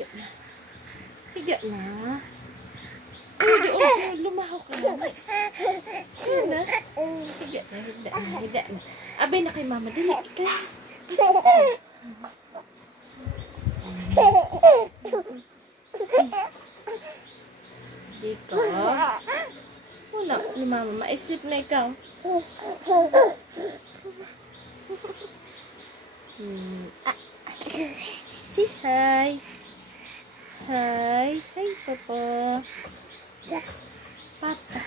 Higa na. Higa na. Ay, lumahaw ka na. Higa na. Higa na, higa na, higa na. Abay na kay mama, dali ka. Dito. Wala, ni mama, ma-sleep na ikaw. Say hi. Hi. Hi, Papa. Papa.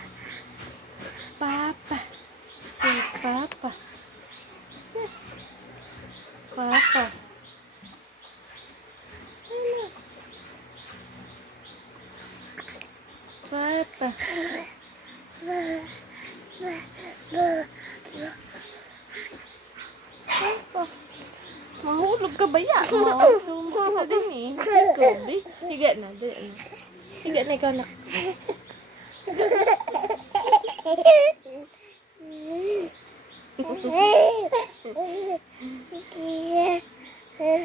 Papa. Say Papa. Papa. Ano? Papa. Papa. Mahulog ka ba yan? Sumok ka din eh. Ikaw, be. Higa na. Higa na ikaw na.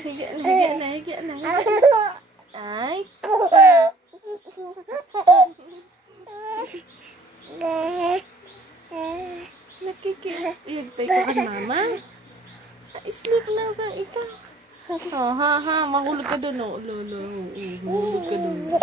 Higa na. Ay. Nakikiyag pa ikaw kan mama. Sleep na ka ikaw. Ha, mahulog ka doon. Mahulog ka doon.